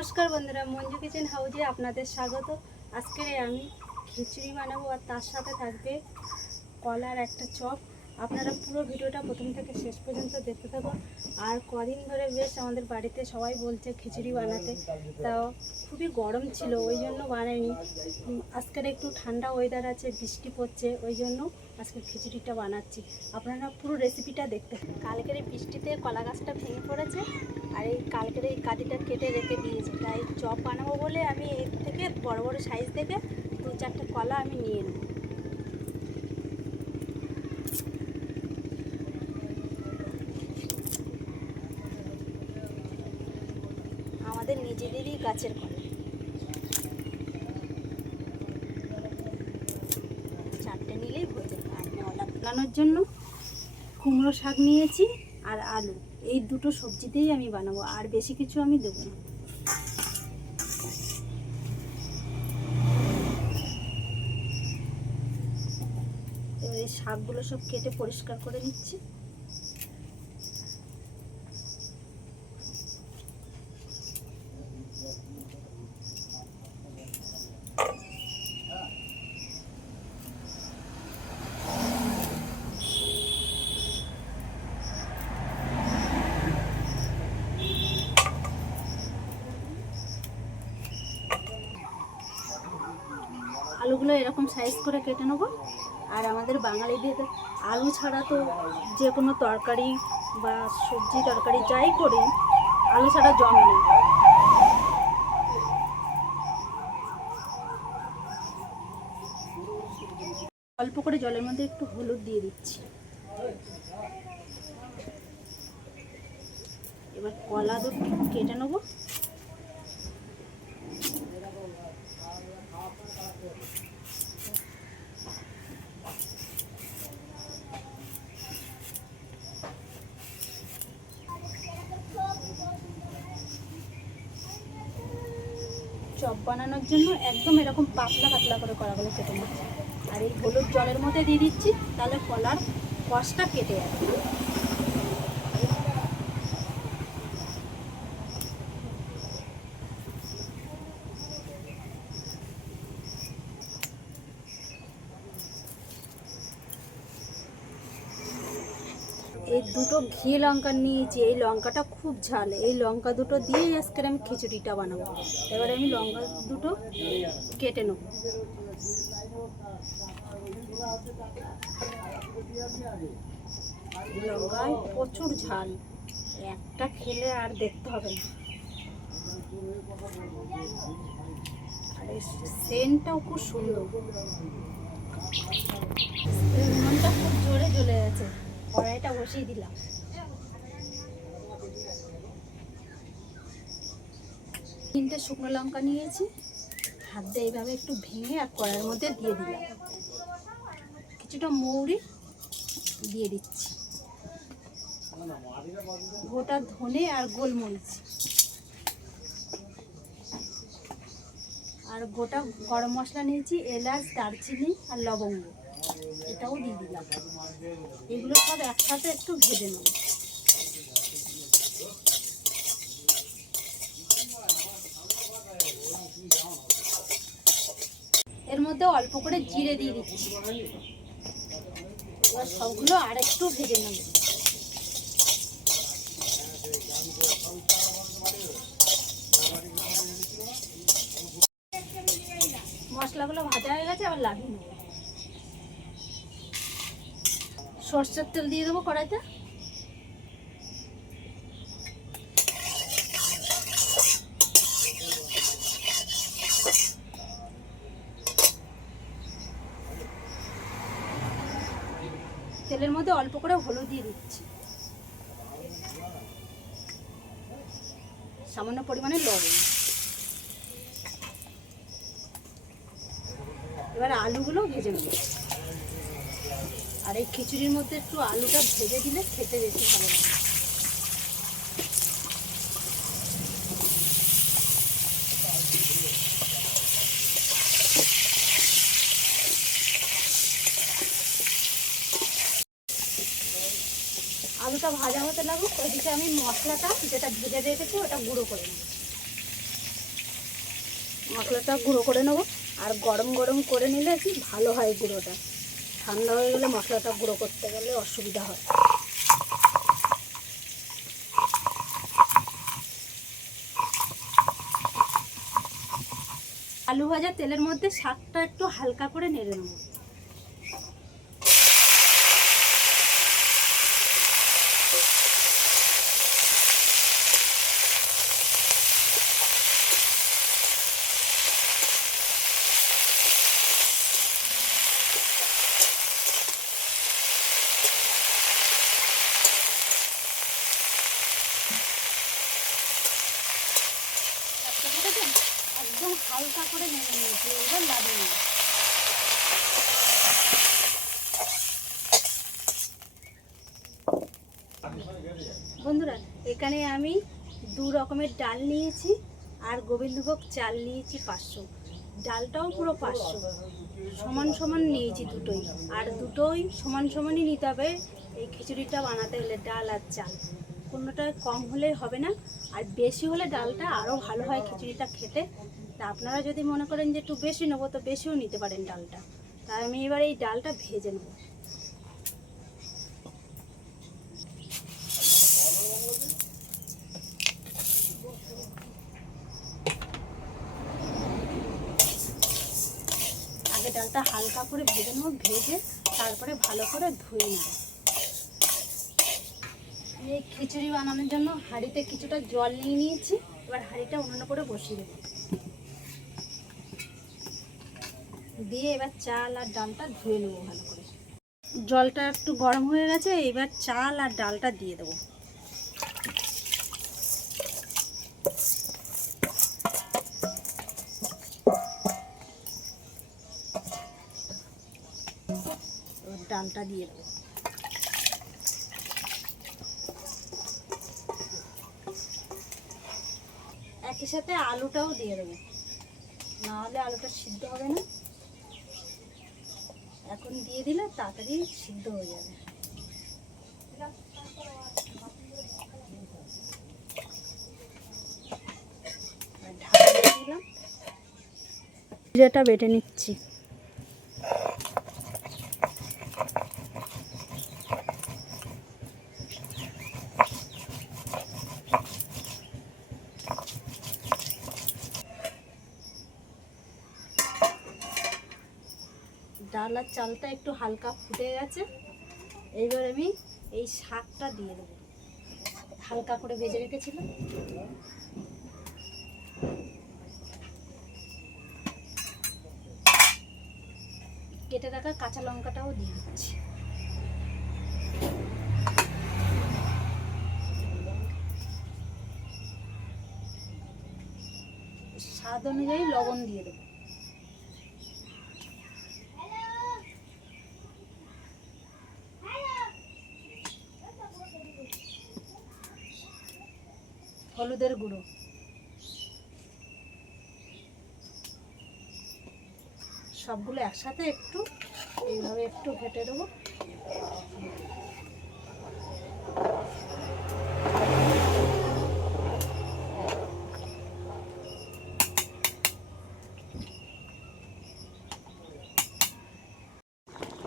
নমস্কার বন্ধুরা, মঞ্জু কিচেন হাউজে আপনাদের স্বাগত। আজকে আমি খিচুড়ি বানাবো আর তার সাথে থাকবে কলার একটা চপ। আপনারা পুরো ভিডিওটা প্রথম থেকে শেষ পর্যন্ত দেখতে থাকুন। আর কদিন ধরে বেশ আমাদের বাড়িতে সবাই বলছে খিচুড়ি বানাতে। তাও খুবই গরম ছিল, ওই জন্য বানাইনি। আজকের একটু ঠান্ডা ওয়েদার আছে, বৃষ্টি পড়ছে, ওই জন্য আজকে খিচুড়িটা বানাচ্ছি। আপনারা পুরো রেসিপিটা দেখতে কালকের এই বৃষ্টিতে কলা গাছটা ভেঙে পড়েছে, আর এই কালকের এই কাটিটা কেটে রেখে চপ বানাবো বলে আমি এর থেকে বড় বড় সাইজ থেকে দু চারটে কলা আমি নিয়ে নেব। আমাদের নিজেদেরই গাছের কলা। চারটে নিলেই হয়ে যাবে। আর বানানোর জন্য কুমড়ো শাক নিয়েছি আর আলু। এই দুটো সবজিতেই আমি বানাবো। আর বেশি কিছু আমি দেবো না। শাকগুলো সব কেটে পরিষ্কার করে নিচ্ছি। আলুগুলো এরকম সাইজ করে কেটে নেব। আর আমাদের বাঙালিদের আলু ছাড়া তো যে কোনো তরকারি বা সবজি তরকারি যাই করি, আলু ছাড়া জমে না অল্প করে জলের মধ্যে একটু হলুদ দিয়ে দিচ্ছি। এবার কলা কেটে নেব চপ বানানোর জন্য একদম এরকম পাতলা পাতলা করে কলাগুলো কেটে নিচ্ছি। আর এই হলুদ জলের মধ্যে দিয়ে দিচ্ছি, তাহলে কলার কষটা কেটে যাবে। দুটো ঘি লঙ্কা নিয়েছি, এই লঙ্কাটা খুব ঝাল। এই লঙ্কা দুটো দিয়েই আজকে আমি খিচুড়িটা বানাবো। এবারে আমি লঙ্কা দুটো কেটে নেব। লঙ্কায় প্রচুর ঝাল। একটা খেলে আর দেখতে হবে না। আর সেন্টটাও খুব সুন্দর। খুব জোরে জ্বলে গেছে। কড়াইটা বসিয়ে দিলাম। তিনটে শুকনো লঙ্কা নিয়েছি। হাত দিয়ে এইভাবে একটু ভেঙে আর কড়াইয়ের মধ্যে দিয়ে দিলাম। কিছুটা মৌরি দিয়ে দিচ্ছি। গোটা ধনে আর গোলমরিচ। আর গোটা গরম মশলা নিয়েছি এলাচ, দারচিনি আর লবঙ্গ। এটাও দিয়ে দিলাম। এগুলো সব একসাথে একটু ভেজে নেব। এর মধ্যে অল্প করে জিরে দিয়ে দিচ্ছি। এবার সবগুলো আর একটু ভেজে নেব। মশলাগুলো ভাজা হয়ে গেছে, আবার লাগিয়ে নেব। সর্ষের তেল দিয়ে দেবো কড়াইতে। তেলের মধ্যে অল্প করে হলুদ দিয়ে দিচ্ছি। সামান্য পরিমাণে লবণ। এবার আলুগুলো ভেজে নেব। আর এই খিচুড়ির মধ্যে একটু আলুটা ভেজে দিলে খেতে বেশি ভালো লাগে। আলুটা ভাজা হতে লাগুক, ওইদিকে আমি মশলাটা যেটা ভেজে রেখেছি ওটা গুঁড়ো করে নেব। মশলাটা গুঁড়ো করে নেব, আর গরম গরম করে নিলে কি ভালো হয় গুঁড়োটা। ঠান্ডা হয়ে গেলে মশলাটা গুঁড়ো করতে গেলে অসুবিধা হয়। আলু ভাজা তেলের মধ্যে শাকটা একটু হালকা করে নেড়ে নেব শাকটা দেখেছেন? একদম হালকা করে নেড়ে নিয়েছি এবার লাগিয়ে নেব বন্ধুরা, এখানে আমি দু রকমের ডাল নিয়েছি আর গোবিন্দভোগ চাল নিয়েছি পাঁচশো। ডালটাও পুরো পাঁচশো। সমান সমান নিয়েছি দুটোই। আর দুটোই সমান সমানই নিতে হবে এই খিচুড়িটা বানাতে হলে, ডাল আর চাল। কোনোটা কম হলে হবে না। আর বেশি হলে ডালটা আরও ভালো হয় খিচুড়িটা খেতে। তা আপনারা যদি মনে করেন যে একটু বেশি নেব, তো বেশিও নিতে পারেন ডালটা। তাই আমি এবার এই ডালটা ভেজে নেব। আগে হালকা করে ভেজে নেব, ভেজে তারপরে ভালো করে ধুয়ে নেব। এই খিচুড়ি বানানোর জন্য হাঁড়িতে কিছুটা জল নিয়ে নিয়েছি, এবার হাঁড়িটা উনুনে করে বসিয়ে দেবো। দিয়ে এবার চাল আর ডালটা ধুয়ে নেব ভালো করে। জলটা একটু গরম হয়ে গেছে, এবার চাল আর ডালটা দিয়ে দেবো। ডালটা দিয়ে দেবো। একই সাথে আলুটাও দিয়ে দেবো। না হলে আলুটা সিদ্ধ হবে না। এখন দিয়ে দিলে তাড়াতাড়ি সিদ্ধ হয়ে যাবে। জিরাটা বেটে নিচ্ছি ডাল আর চালটা একটু হালকা ফুটে গেছে। এইবার আমি এই শাকটা দিয়ে দেবো। হালকা করে ভেজে রেখেছিলাম। কেটে রাখা কাঁচা লঙ্কাটাও দিয়ে দিচ্ছি। স্বাদ অনুযায়ী লবণ দিয়ে দেবো। হলুদের গুঁড়ো। সবগুলো একসাথে একটু, এইভাবে একটু ঘেটে দেবো।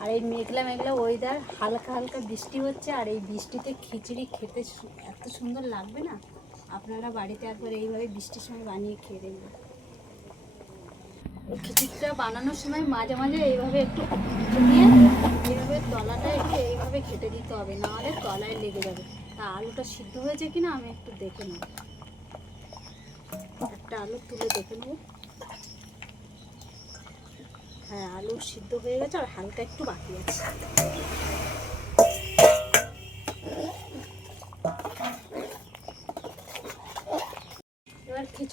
আর এই মেঘলা মেঘলা ওয়েদার হালকা হালকা বৃষ্টি হচ্ছে, আর এই বৃষ্টিতে খিচুড়ি খেতে এত সুন্দর লাগবে না? আপনারা বাড়িতে একবার এইভাবে বৃষ্টির সময় বানিয়ে খেয়ে দেখবেন। খিচুড়িটা বানানোর সময় মাঝে মাঝে এইভাবে একটু দিয়ে, এইভাবে তলাটা একটু এইভাবে কেটে দিতে হবে, নাহলে তলায় লেগে যাবে। তা আলুটা সিদ্ধ হয়েছে কিনা আমি একটু দেখে নেব। একটা আলু তুলে দেখে নেব। হ্যাঁ আলু সিদ্ধ হয়ে গেছে আর হালকা একটু বাকি আছে।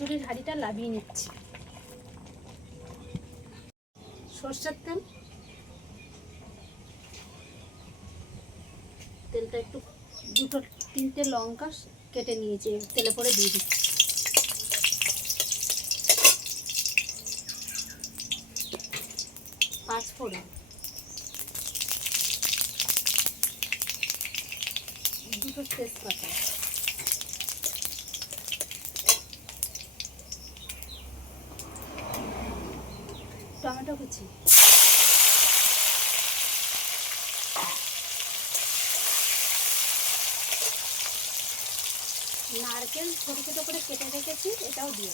খিচুড়ির হাঁড়িটা লাভিয়ে নিচ্ছি। সর্ষের তেল। তেলটা একটু দুটো, তিনটে লঙ্কা কেটে নিয়েছি, তেলে পরে দিয়ে দিচ্ছি। পাঁচ ফোড়ন। দুটো তেজপাতা। নারকেল ছোট ছোট করে কেটে রেখেছি এটাও দিয়ে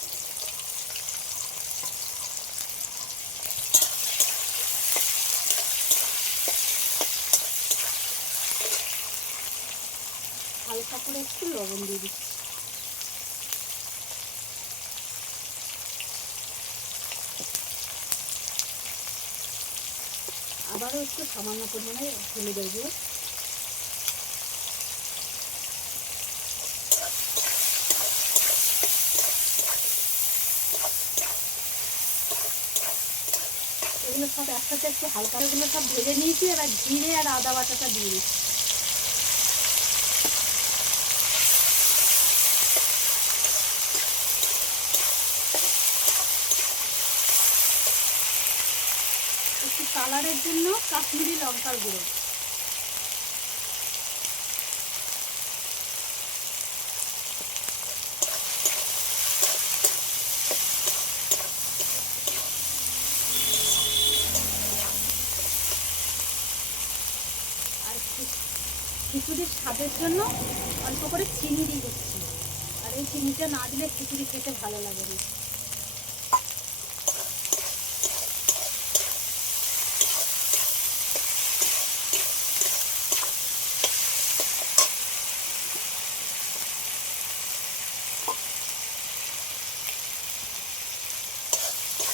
হালকা করে একটু লবণ দিয়ে দিচ্ছি। আবারও একটু সামান্য পরিমাণে হলুদের গুঁড়ো এগুলো সব একসাথে একটু হালকা এগুলো সব ভেজে নিয়েছি, এবার জিরে আর আদা বাটাটা দিয়ে দিচ্ছি। কালারের জন্য কাশ্মীরি লঙ্কার গুঁড়ো। খিচুড়ির স্বাদের জন্য অল্প করে চিনি দিয়ে দিচ্ছি। আর এই চিনিটা না দিলে খিচুড়ি খেতে ভালো লাগে না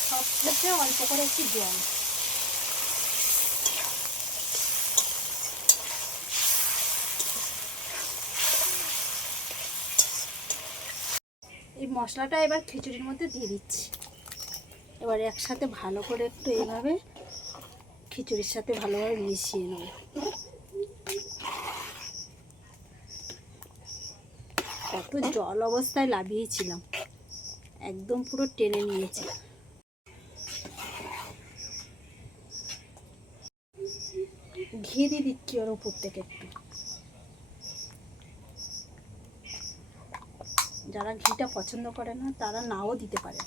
সব শেষে জল এই মশলাটা এবার খিচুড়ির মধ্যে দিয়ে দিচ্ছি। এবার একসাথে ভালো করে একটু এইভাবে খিচুড়ির সাথে ভালোভাবে মিশিয়ে নেব। কত জল অবস্থায় লাভিয়েছিলাম। একদম পুরো টেনে নিয়েছে। ঘি দিয়ে দিচ্ছি ওর উপর থেকে একটু। যারা ঘিটা পছন্দ করে না, তারা নাও দিতে পারে।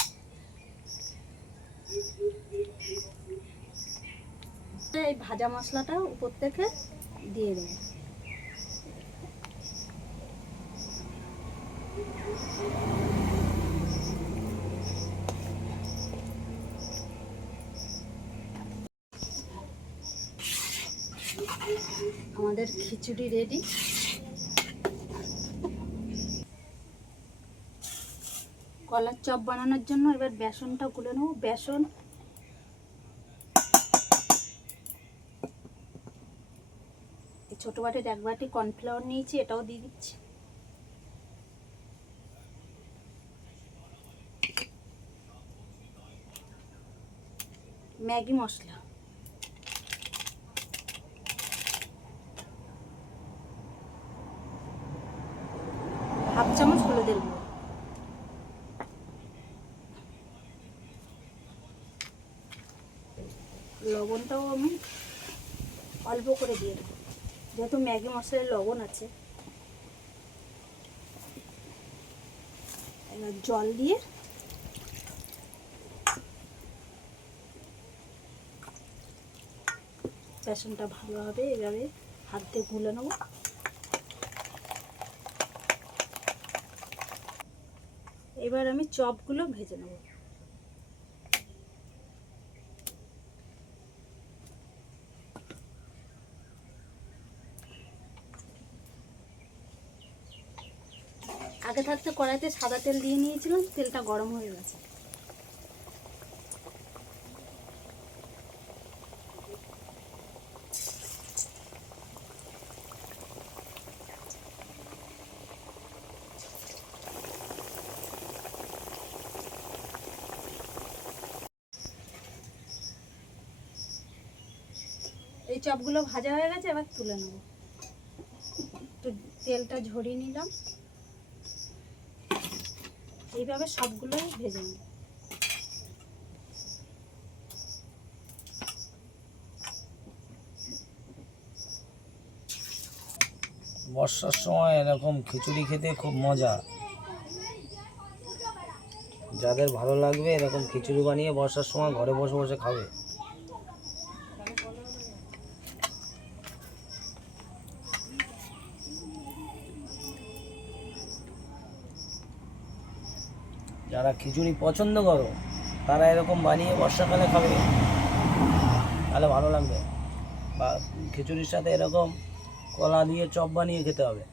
এই ভাজা মশলাটা উপর থেকে দিয়ে দেবো। আমাদের খিচুড়ি রেডি কলার চপ বানানোর জন্য এবার বেসনটা গুলে নেব। বেসন ছোটো বাটির এক বাটি কর্নফ্লাওয়ার নিয়েছি, এটাও দিয়ে দিচ্ছি। ম্যাগি মশলা হাফ চামচ হলুদের গুঁড়ো লবণটাও আমি অল্প করে দিয়ে দেবো। যেহেতু ম্যাগি মশলায় লবণ আছে। এবার জল দিয়ে বেসনটা ভালোভাবে এভাবে হাত দিয়ে গুলে নেব। এবার আমি চপগুলো ভেজে নেব। আগে থাকতে কড়াইতে সাদা তেল দিয়ে নিয়েছিলাম, তেলটা গরম হয়ে গেছে। এই চপগুলো ভাজা হয়ে গেছে, এবার তুলে নেব। একটু তেলটা ঝরিয়ে নিলাম। এইভাবে সবগুলোই ভেজে নেব বর্ষার সময় এরকম খিচুড়ি খেতে খুব মজা। যাদের ভালো লাগবে এরকম খিচুড়ি বানিয়ে বর্ষার সময় ঘরে বসে বসে খাবে যারা খিচুড়ি পছন্দ করো, তারা এরকম বানিয়ে বর্ষাকালে খাবে। তাহলে ভালো লাগবে। বা খিচুড়ির সাথে এরকম কলা দিয়ে চপ বানিয়ে খেতে হবে,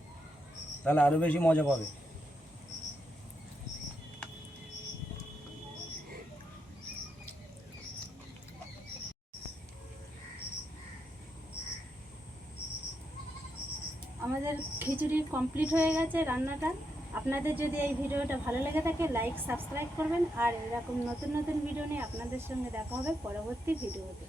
তাহলে আরও বেশি মজা পাবে। আমাদের খিচুড়ি কমপ্লিট হয়ে গেছে রান্নাটা। আপনাদের যদি এই ভিডিওটা ভালো লেগে থাকে লাইক সাবস্ক্রাইব করবেন। আর এরকম নতুন নতুন ভিডিও নিয়ে আপনাদের সঙ্গে দেখা হবে পরবর্তী ভিডিওতে